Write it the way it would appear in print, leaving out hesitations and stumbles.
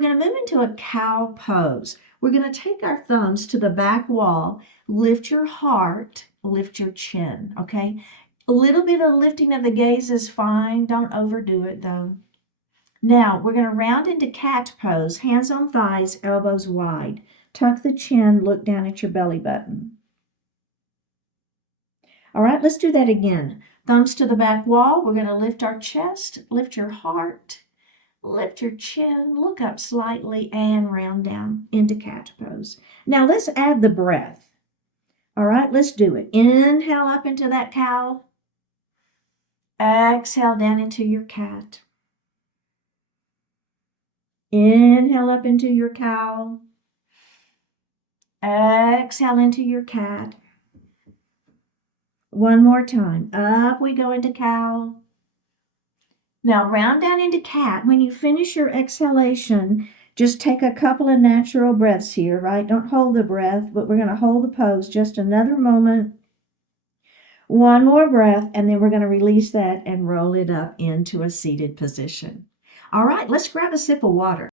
we're going to move into a cow pose. We're going to take our thumbs to the back wall, lift your heart, lift your chin, okay? A little bit of lifting of the gaze is fine. Don't overdo it though. Now, we're going to round into cat pose, hands on thighs, elbows wide. Tuck the chin, look down at your belly button. All right, let's do that again. Thumbs to the back wall. We're going to lift our chest, lift your heart, lift your chin, look up slightly, and round down into cat pose. Now, let's add the breath. All right, let's do it. Inhale up into that cow. Exhale down into your cat. Inhale up into your cow. Exhale into your cat. One more time. Up we go into cow. Now round down into cat. When you finish your exhalation, just take a couple of natural breaths here, right? Don't hold the breath, but we're going to hold the pose just another moment. One more breath, and then we're going to release that and roll it up into a seated position. All right, let's grab a sip of water.